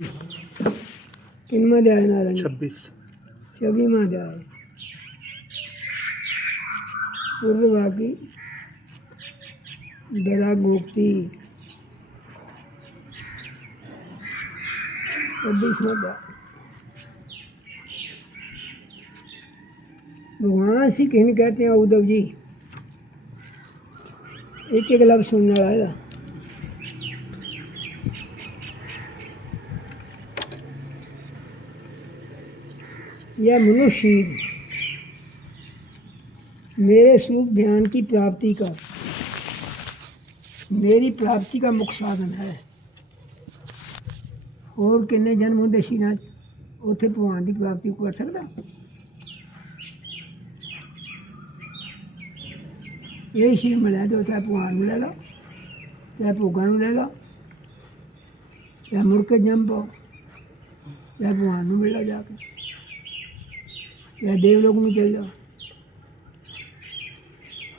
किनमें अध्याय नारायण 26 छब्बीसवां अध्याय पूर्ववाकी वैराग्योक्ति 26वां अध्याय। भगवान श्री कृष्ण कहते हैं उद्धव जी, एक एक लफ्ज सुनने वाला है। यह मनुष्य मेरे स्वरूप ज्ञान की प्राप्ति का, मेरी प्राप्ति का मुख्य साधन है। और किन्ने जन्म होंदे सीना उत्थे भगवान की प्राप्ति को कर सकता। यही शील मिले तो चाहे भगवान ले लो, चाहे भोगा ले लो, चाहे मुड़ के जन्म पाओ, चाहे भगवान मिल लो जाके, चाहे देवलोक में चल जाओ।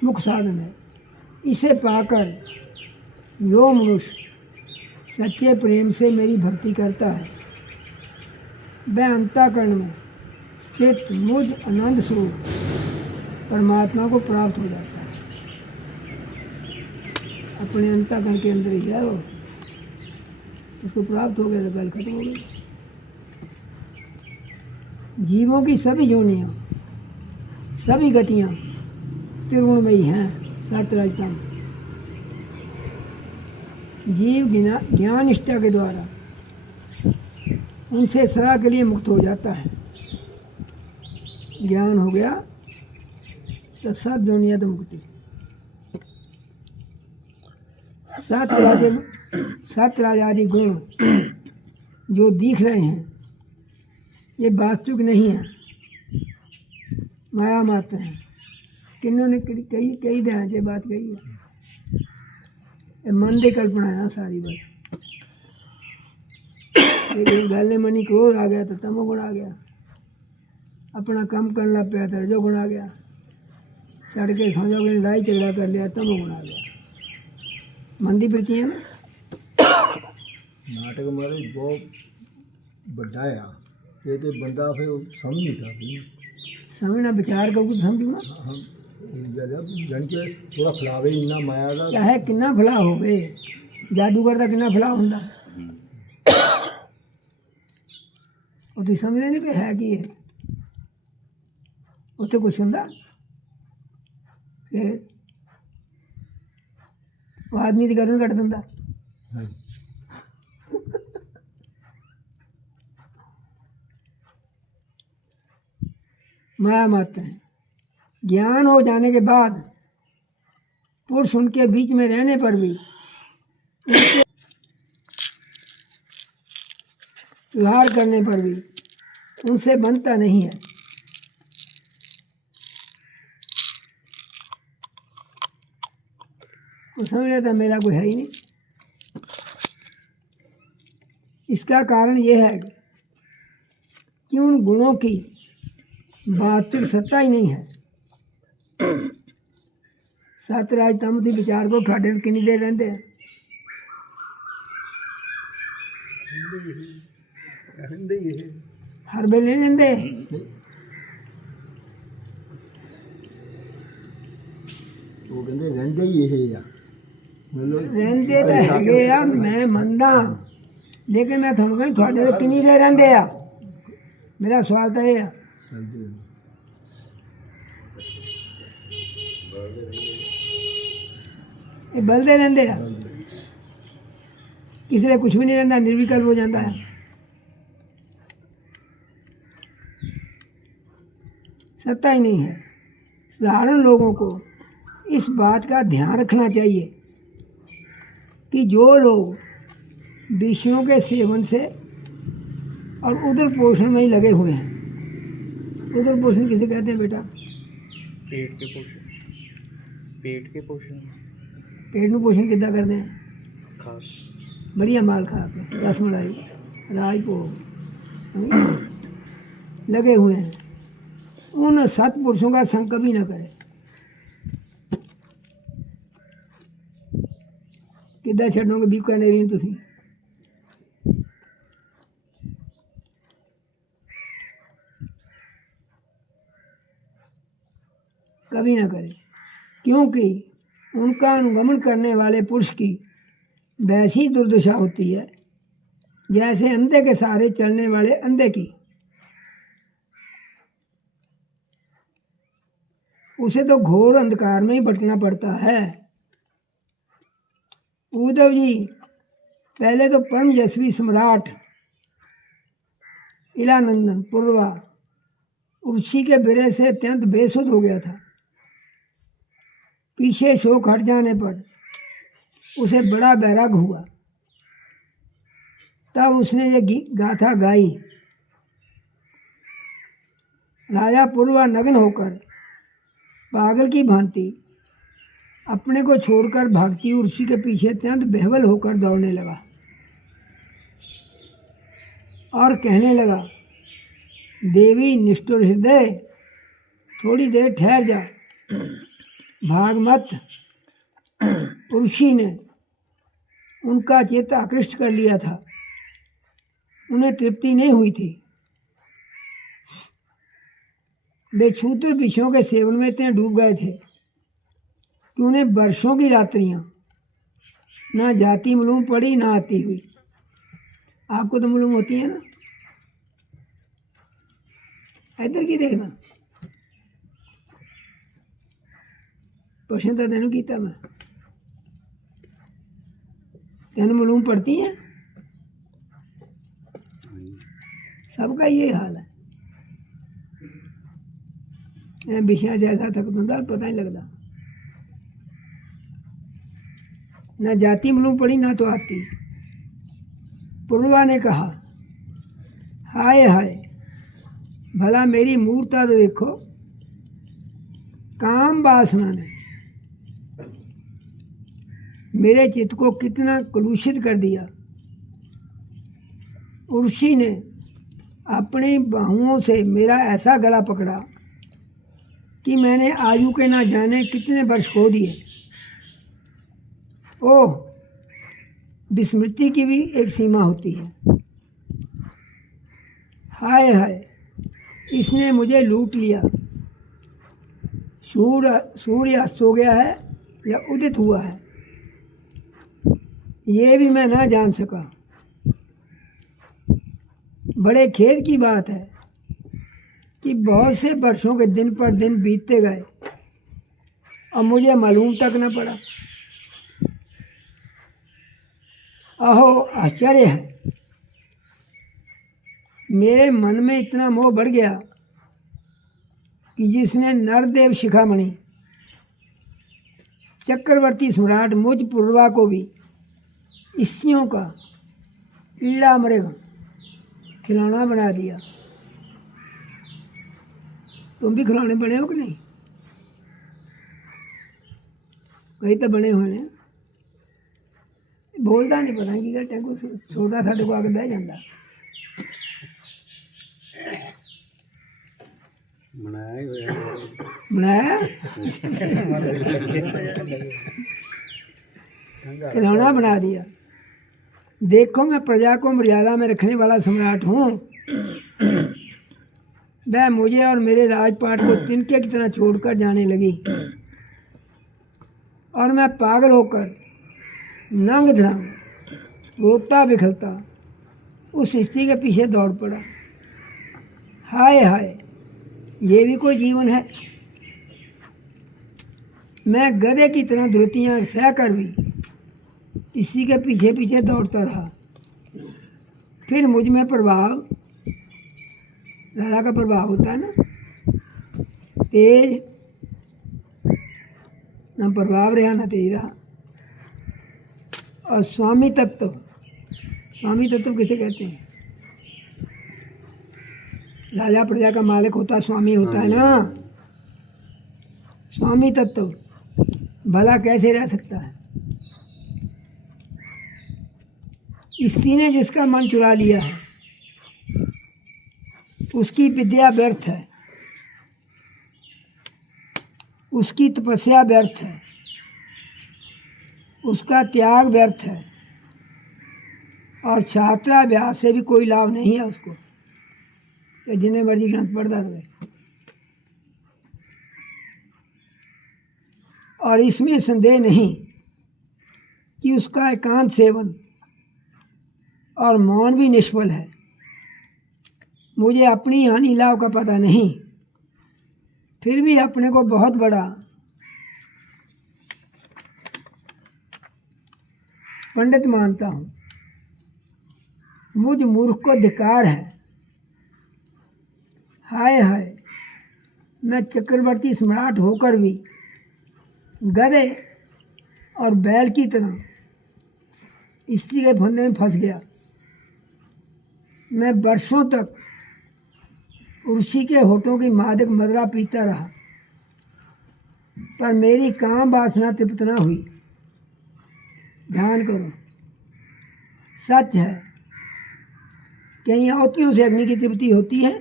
मुख्य साधन है। इसे पाकर जो मनुष्य सच्चे प्रेम से मेरी भक्ति करता है, वह अंतःकरण में स्थित मुझ आनंद स्वरूप परमात्मा को प्राप्त हो जाता है। अपने अंतःकरण के अंदर ही है वो, उसको प्राप्त हो गया तो गल खत्म हो गई। जीवों की सभी योनियाँ, सभी गतियाँ त्रिगुणमयी हैं। सतराजतम जीव ज्ञान निष्ठा के द्वारा उनसे सदा के लिए मुक्त हो जाता है। ज्ञान हो गया तो सब दुनिया तो मुक्ति। सत राजादि गुण जो दिख रहे हैं ये वास्तविक नहीं है, माया मात्र है। किन्होंने कई ध्यान से बात कही है, ये मन की कल्पना है सारी बात। एक गल ने मनी क्रोध आ गया तो तमोगुण आ गया, अपना काम करने लग पाया तो रजोगुण आ गया, चढ़ के समझो कि लड़ाई झगड़ा कर लिया तमोगुण आ गया। मन की वृत्तियां ना नाटक मारे बहुत बड़ा है। ये तो बंदा फिर समझ नहीं सकती, समझना विचार करूँ तो समझू ना। हम जन के थोड़ा फलावे इन्ना माया का चाहे किन्ना भला होवे, जादूगर का किन्ना भला होंदा, वो तो समझते नहीं पे है कि उत्थे कुछ होंदा। फिर वो आदमी की गर्दन कट दिंदा। माया मात्र है। ज्ञान हो जाने के बाद पुरुष उनके बीच में रहने पर भी व्यवहार करने पर भी उनसे बनता नहीं है। वो समझ लेता मेरा कोई है ही नहीं। इसका कारण यह है कि उन गुणों की वास्तविक सत्ता ही नहीं है। सतराज तम की विचार को ठाडे कितनी देर रहते हैं? हर वेले नहीं रहते। वो कहते रहते ही ये आ रहते तो हैगे आ, मैं मनदा, लेकिन मैं थोड़ा कहना ठाडे कितनी देर रहते आ। मेरा सवाल तो यह है, ये बलते रहते हैं, किसी ने कुछ भी नहीं रहता, निर्विकल्प हो जाता है। सत्ता ही नहीं है। साधारण लोगों को इस बात का ध्यान रखना चाहिए कि जो लोग विषयों के सेवन से और उदर पोषण में ही लगे हुए हैं। उदर पोषण किसे कहते हैं बेटा? पेट के पोषण, पेट के पोषण, पेट में पोषण कितना करते हैं? खा बढ़िया माल खा के, रसमलाई, राजभोग लगे हुए हैं। उन सत्पुरुषों का संग कभी न करें। कितना छड़ोगे बीकानेरी तुसी? कभी न करे, क्योंकि उनका अनुगमन करने वाले पुरुष की वैसी दुर्दशा होती है जैसे अंधे के सहारे चलने वाले अंधे की। उसे तो घोर अंधकार में ही भटकना पड़ता है। उद्धव जी पहले तो परम यशस्वी सम्राट इलानंदन पूर्वा उर्वशी के बिरह से अत्यंत बेसुध हो गया था। पीछे शोक हट जाने पर उसे बड़ा बैराग हुआ। तब उसने ये गाथा गाई। राजा पूर्वा नग्न होकर पागल की भांति अपने को छोड़कर भागती उर्वशी के पीछे अत्यंत बेहवल होकर दौड़ने लगा और कहने लगा, देवी निष्ठुर हृदय, थोड़ी देर ठहर जा, भाग मत। उर्वशी ने उनका चित्त आकृष्ट कर लिया था। उन्हें तृप्ति नहीं हुई थी। वे क्षुद्र विषयों के सेवन में इतने डूब गए थे कि उन्हें वर्षों की रात्रियां ना जाती मालूम पड़ी ना आती हुई। आपको तो मालूम होती है ना, इधर की देखना प्रश्न तो तेन किया मैं, तेन मालूम पड़ती है। सबका ये हाल है। विषय जैसा थक बंदा पता नहीं लगता, ना जाती मालूम पड़ी ना तो आती। पूर्वा ने कहा, हाय हाय, भला मेरी मूर्ता तो देखो, काम वासना ने मेरे चित्त को कितना कलुषित कर दिया। उर्वशी ने अपनी बाहुओं से मेरा ऐसा गला पकड़ा कि मैंने आयु के ना जाने कितने वर्ष खो दिए। ओह, विस्मृति की भी एक सीमा होती है। हाय हाय, इसने मुझे लूट लिया। सूर्य अस्त हो गया है या उदित हुआ है, ये भी मैं ना जान सका। बड़े खेद की बात है कि बहुत से वर्षों के दिन पर दिन बीतते गए और मुझे मालूम तक न पड़ा। अहो, आश्चर्य है। मेरे मन में इतना मोह बढ़ गया कि जिसने नरदेव शिखामणि चक्रवर्ती सम्राट मुझ पूर्वा को भी स्त्रियों का कीड़ा मरेगा खिलौना बना दिया। तुम भी खिलौने बने हो कि नहीं? कई तो बने हुए ने। बोलता नहीं पता की गल को सोदा साढ़े को आके बह जाता। बनाया खिलौना बना दिया। देखो, मैं प्रजा को मर्यादा में रखने वाला सम्राट हूँ। वह मुझे और मेरे राजपाट को तिनके की तरह छोड़कर जाने लगी और मैं पागल होकर नंग धड़ंग रोता बिखरता उस स्त्री के पीछे दौड़ पड़ा। हाय हाय, ये भी कोई जीवन है। मैं गधे की तरह धुलतियाँ सह कर भी इसी के पीछे पीछे दौड़ता रहा। फिर मुझ में प्रभाव, राजा का प्रभाव होता है ना, तेज ना प्रभाव रहा ना तेज रहा। और स्वामी तत्व किसे कहते हैं? राजा प्रजा का मालिक होता है, स्वामी होता है ना। स्वामी तत्व भला कैसे रह सकता है? इसी ने जिसका मन चुरा लिया है उसकी विद्या व्यर्थ है, उसकी तपस्या व्यर्थ है, उसका त्याग व्यर्थ है और छात्राभ्यास से भी कोई लाभ नहीं है उसको, कि जिन्हें मर्जी ग्रंथ पढ़ता रहे। और इसमें संदेह नहीं कि उसका एकांत सेवन और मौन भी निष्फल है। मुझे अपनी हानि लाभ का पता नहीं, फिर भी अपने को बहुत बड़ा पंडित मानता हूँ। मुझ मूर्ख को धिक्कार है। हाय हाय, मैं चक्रवर्ती सम्राट होकर भी गधे और बैल की तरह इसी के फंदे में फंस गया। मैं वर्षों तक उर्वशी के होठों की मादक मदिरा पीता रहा, पर मेरी काम वासना तृप्त न हुई। ध्यान करो, सच है, कहीं औतियों से अग्नि की तृप्ति होती है?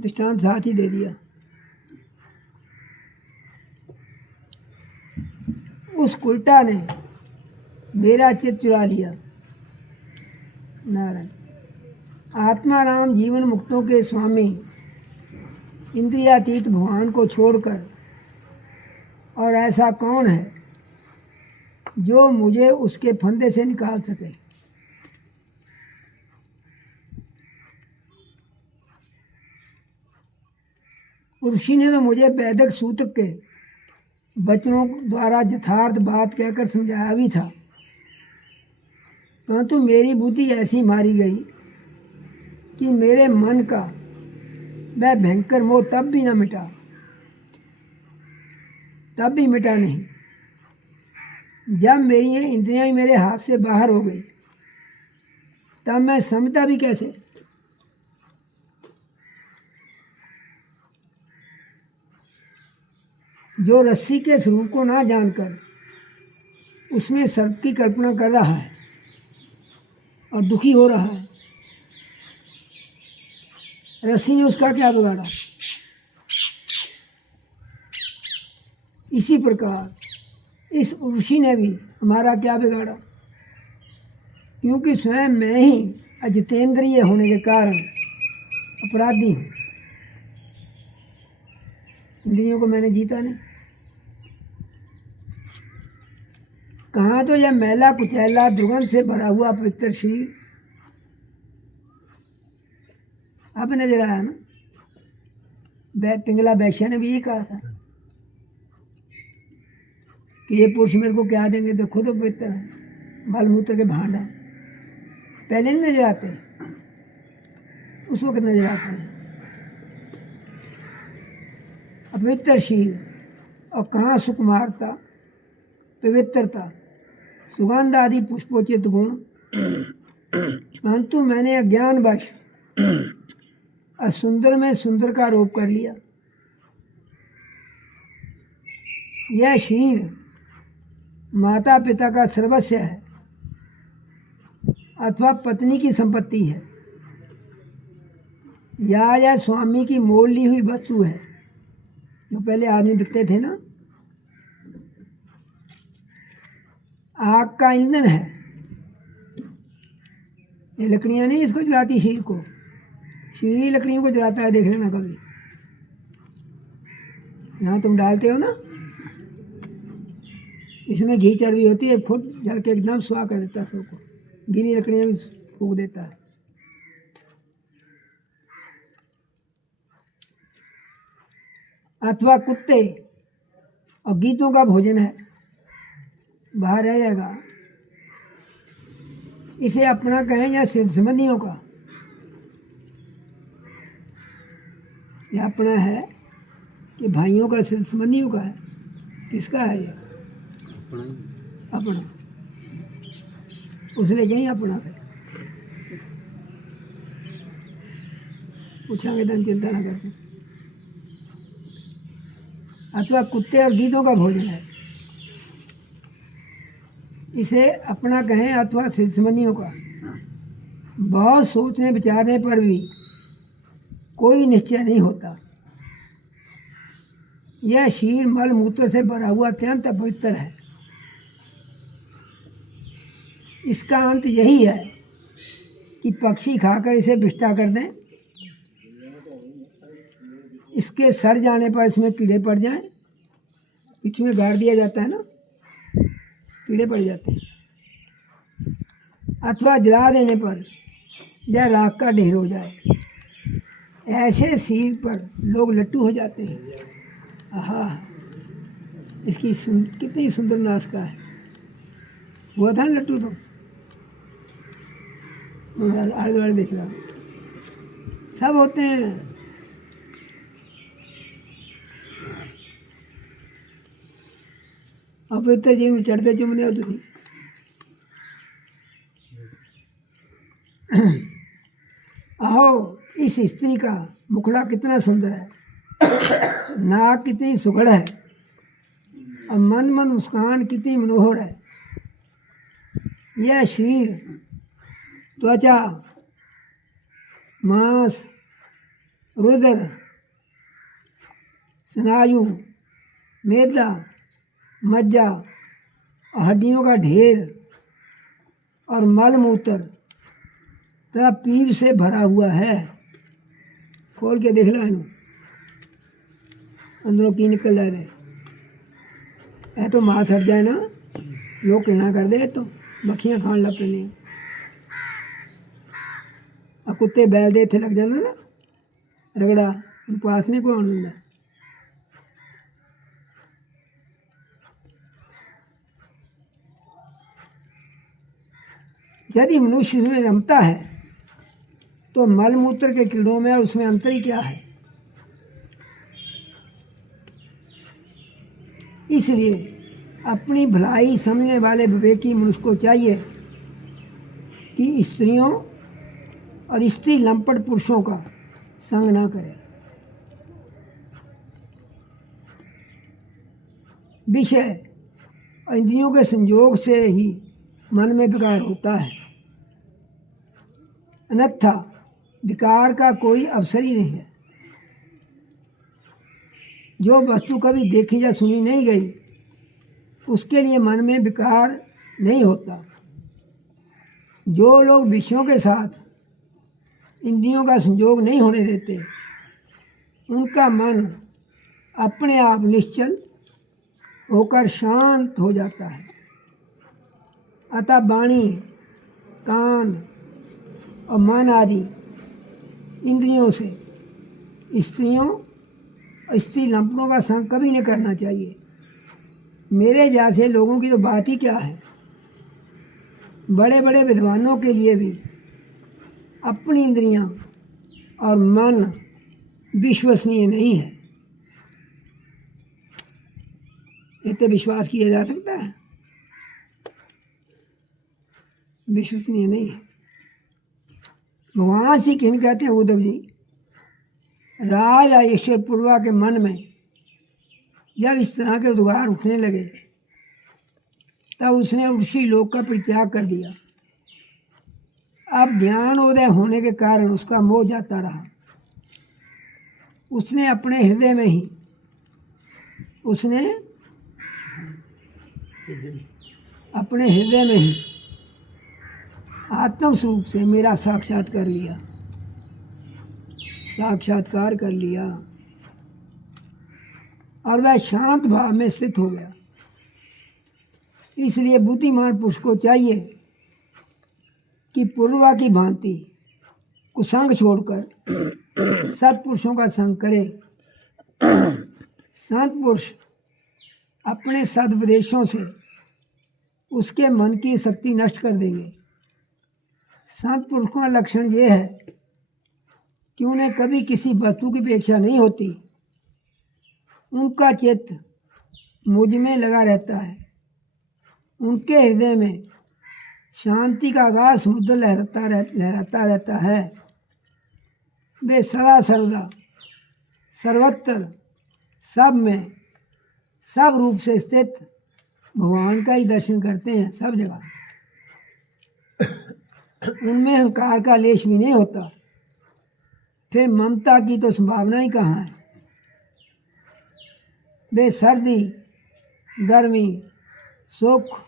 दृष्टांत साथ ही दे दिया। उस उल्टा ने मेरा चित्त चुरा लिया। नारायण। आत्मा राम जीवन मुक्तों के स्वामी इंद्रियातीत भगवान को छोड़कर और ऐसा कौन है जो मुझे उसके फंदे से निकाल सके? ऋषि ने तो मुझे वैदिक सूतक के वचनों द्वारा यथार्थ बात कहकर समझाया भी था, परंतु मेरी बुद्धि ऐसी मारी गई कि मेरे मन का वह भयंकर मोह तब भी न मिटा, तब भी मिटा नहीं। जब मेरी ये इंद्रियां ही मेरे हाथ से बाहर हो गई, तब मैं समझता भी कैसे? जो रस्सी के स्वरूप को ना जानकर उसमें सर्प की कल्पना कर रहा है और दुखी हो रहा है, रस्सी ने उसका क्या बिगाड़ा? इसी प्रकार इस ऋषि ने भी हमारा क्या बिगाड़ा? क्योंकि स्वयं मैं ही अजितेंद्रिय होने के कारण अपराधी हूँ। इंद्रियों को मैंने जीता नहीं। कहाँ तो यह मैला कुचैला दुर्गंध से भरा हुआ पवित्र शरीर अब नजर आया ना? पिंगला वैश्य ने भी यही कहा था कि ये पुरुष मेरे को क्या देंगे, तो खुद पवित्र है, बाल मूत्र के भांडा। पहले नहीं नजर आते, उस वक्त नजर आते हैं। अपवित्र शील और कहाँ सुकुमारता, पवित्रता, सुगंध आदि पुष्पोचित गुण, परंतु मैंने अज्ञानवश असुंदर में सुंदर का आरोप कर लिया। यह शरीर माता पिता का सर्वस्व है अथवा पत्नी की संपत्ति है, या यह स्वामी की मोल ली हुई वस्तु है। जो पहले आदमी बिकते थे ना, आग का ईंधन है। ये लकड़ियाँ नहीं इसको जलाती, शीर को, शीर ही लकड़ियों को जलाता है। देख लेना कभी, यहाँ तुम डालते हो ना, इसमें घी चर्बी होती है, फुट जल के एकदम सुहा कर देता है सबको। गीली लकड़ियाँ भी फूक देता है। अथवा कुत्ते और गीतों का भोजन है, बाहर रह जाएगा। इसे अपना कहें या संबंधियों का? यह अपना है कि भाइयों का, संबंधियों का है? किसका है ये? अपना। उसने कहीं अपना है, पूछांगे तो चिंता ना करते। अथवा कुत्ते और गीदों का भोजन है, इसे अपना कहें अथवा संबंधियों का। बहुत सोचने विचारने पर भी कोई निश्चय नहीं होता। यह शीर मल मूत्र से भरा हुआ अत्यंत अपवित्र है। इसका अंत यही है कि पक्षी खाकर इसे विष्टा कर दें इसके सड़ जाने पर इसमें कीड़े पड़ जाएं, बीच में गाड़ दिया जाता है ना, कीड़े पड़ जाते हैं, अथवा जला देने पर या राख का ढेर हो जाए, ऐसे सीर पर लोग लट्टू हो जाते हैं। आहा, इसकी कितनी सुंदर नाश्ता है। हुआ था ना लट्टू तो आगे वाले देख रहा सब होते हैं। अब इतने जी में चढ़ते चुमने होते थे। आओ, इस स्त्री का मुखड़ा कितना सुंदर है, नाक कितनी सुघड़ है और मन मन मुस्कान कितनी मनोहर है। यह शरीर, त्वचा, मांस, रुधिर, स्नायु, मेदा, मज्जा और हड्डियों का ढेर और मल मूत्र तथा पीप से भरा हुआ है। खोल के देख लो इन्हों अंदरों की निकल जा रहे है तो मांस हट जाए ना, लोग कहना कर दे तो मक्खियाँ खान लग पैनी। अब कुत्ते बैल दे थे लग जाना ना रगड़ा, उन पास नहीं कोई आनंद है। यदि मनुष्य में रमता है तो मल मूत्र के कीड़ों में और उसमें अंतर ही क्या है। इसलिए अपनी भलाई समझने वाले विवेकी मनुष्य को चाहिए कि स्त्रियों और स्त्री लंपट पुरुषों का संग ना करे। विषय और इंद्रियों के संयोग से ही मन में विकार होता है, अन्यथा विकार का कोई अवसर ही नहीं है। जो वस्तु कभी देखी या सुनी नहीं गई उसके लिए मन में विकार नहीं होता। जो लोग विषयों के साथ इंद्रियों का संयोग नहीं होने देते उनका मन अपने आप निश्चल होकर शांत हो जाता है। अतः वाणी, कान और मन आदि इंद्रियों से स्त्रियों और स्त्री लंपटों का संग कभी नहीं करना चाहिए। मेरे जैसे लोगों की तो बात ही क्या है। बड़े बड़े विद्वानों के लिए भी अपनी इंद्रियां और मन विश्वसनीय नहीं है। इतने विश्वास किया जा सकता है, विश्वसनीय नहीं है। भगवान श्री कृष्ण कहते हैं उद्धव जी, राज ईश्वर पूर्वा के मन में जब इस तरह के उद्गार उठने लगे तब उसने उसी लोक का परित्याग कर दिया। अब ज्ञानोदय होने के कारण उसका मोह जाता रहा। उसने अपने हृदय में ही आत्म स्वरूप से मेरा साक्षात्कार कर लिया और वह शांत भाव में स्थित हो गया। इसलिए बुद्धिमान पुरुष को चाहिए कि पूर्वा की भांति कुसंग छोड़कर सत्पुरुषों का संग करे। संत पुरुष अपने सदुपदेशों से उसके मन की शक्ति नष्ट कर देंगे। संत पुरुषों का लक्षण ये है कि उन्हें कभी किसी वस्तु की अपेक्षा नहीं होती। उनका चित्त मुझ में लगा रहता है। उनके हृदय में शांति का आगाध समुद्र लहराता रहता है। वे सदा सर्वदा सर्वत्र सब में सब रूप से स्थित भगवान का ही दर्शन करते हैं सब जगह। उनमें अहंकार का लेश भी नहीं होता। फिर ममता की तो संभावना ही कहाँ है। वे सर्दी, गर्मी, सुख,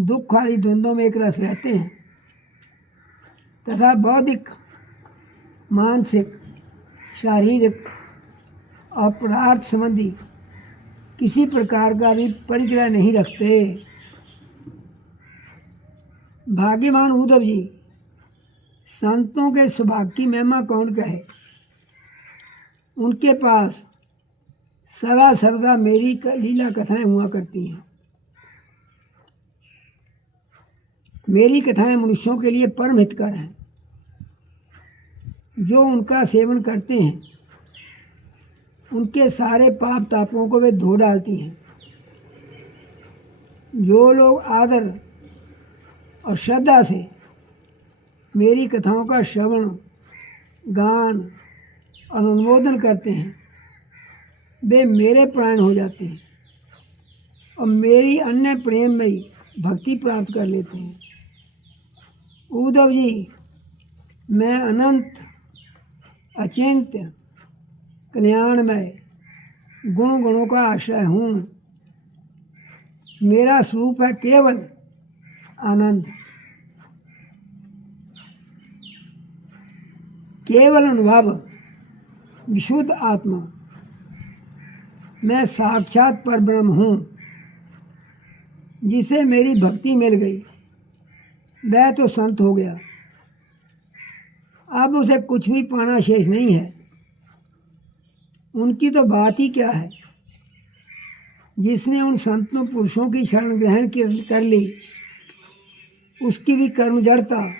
दुख आदि द्वंद्वों में एक रस रहते हैं तथा बौद्धिक, मानसिक, शारीरिक और पदार्थ संबंधी किसी प्रकार का भी परिग्रह नहीं रखते। भाग्यवान उद्धव जी, संतों के सौभाग्य की महिमा कौन कहे। उनके पास सदा सर्वदा मेरी लीला कथाएं हुआ करती हैं। मेरी कथाएं मनुष्यों के लिए परम हितकर हैं। जो उनका सेवन करते हैं उनके सारे पाप तापों को वे धो डालती हैं। जो लोग आदर और श्रद्धा से मेरी कथाओं का श्रवण, गान और अनुमोदन करते हैं वे मेरे प्राण हो जाते हैं और मेरी अन्य प्रेममयी भक्ति प्राप्त कर लेते हैं। उद्धव जी, मैं अनंत, अचिंत्य, कल्याणमय गुणों का आश्रय हूँ। मेरा स्वरूप है केवल आनंद, केवल अनुभव, विशुद्ध आत्मा। मैं साक्षात परब्रह्म हूँ। जिसे मेरी भक्ति मिल गई वह तो संत हो गया। अब उसे कुछ भी पाना शेष नहीं है। उनकी तो बात ही क्या है। जिसने उन संतों पुरुषों की शरण ग्रहण कर ली उसकी भी कर्म जड़ता,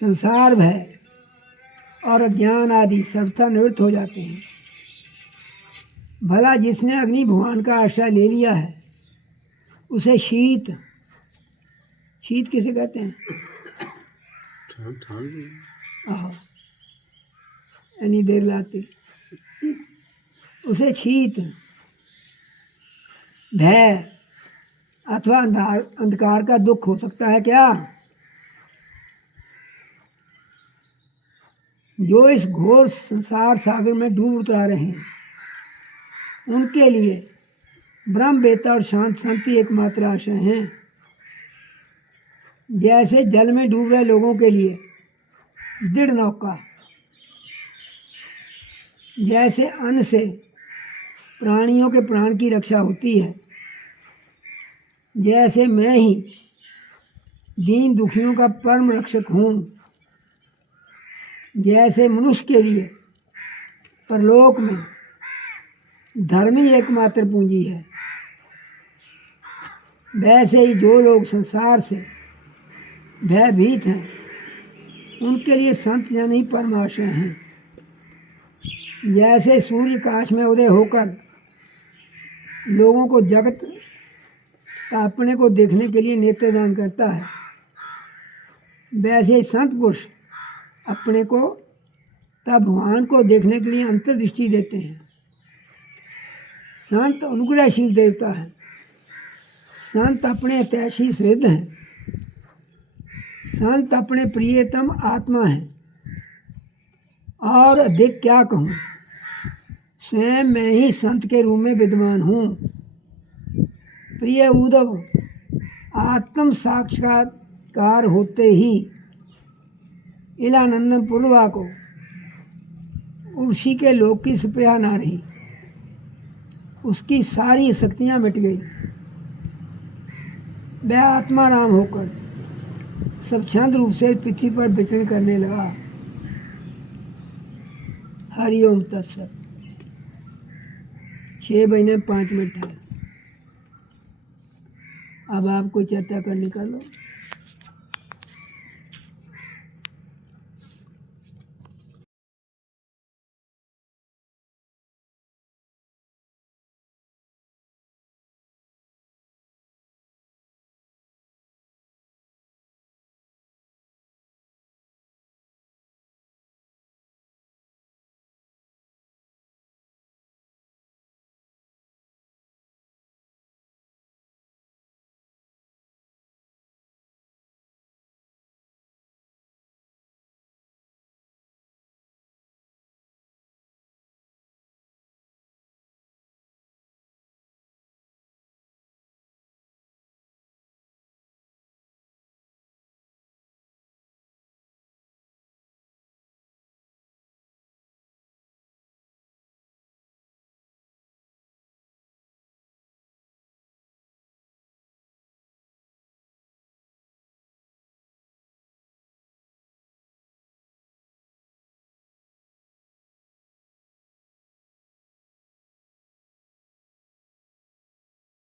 संसार भय और अज्ञान आदि सर्वथा निवृत्त हो जाते हैं। भला जिसने अग्नि भगवान का आश्रय ले लिया है उसे शीत किसे कहते हैं? आहो, यानी देर लाते उसे शीत, भय अथवा अंधकार का दुख हो सकता है क्या? जो इस घोर संसार सागर में डूब उतरा रहे हैं उनके लिए ब्रह्म वेता और शांत शांति एकमात्र आश्रय हैं। जैसे जल में डूब रहे लोगों के लिए दृढ़ नौका, जैसे अन्न से प्राणियों के प्राण की रक्षा होती है, जैसे मैं ही दीन दुखियों का परम रक्षक हूँ, जैसे मनुष्य के लिए परलोक में धर्म ही एकमात्र पूंजी है, वैसे ही जो लोग संसार से भयभीत हैं उनके लिए संत जन ही परमाश्रय हैं। जैसे सूर्य काश में उदय होकर लोगों को जगत का अपने को देखने के लिए नेत्रदान करता है, वैसे ही संत पुरुष अपने को तब भगवान को देखने के लिए अंतर्दृष्टि देते हैं। संत अनुग्रहशील देवता है। संत अपने तैशी सिद्ध हैं। संत अपने प्रियतम आत्मा है। और अधिक क्या कहूँ, स्वयं मैं ही संत के रूप में विद्यमान हूँ। प्रिय उद्धव, आत्म साक्षात्कार होते ही इलानंदन पूर्वा को उसी के लोक की स्पृहा ना रही। उसकी सारी शक्तियाँ मिट गई। वह आत्माराम होकर स्वच्छंद रूप से पृथ्वी पर विचरण करने लगा। हरिओम तत्सत। 6:05 है। अब आप कोई चर्चा कर निकालो।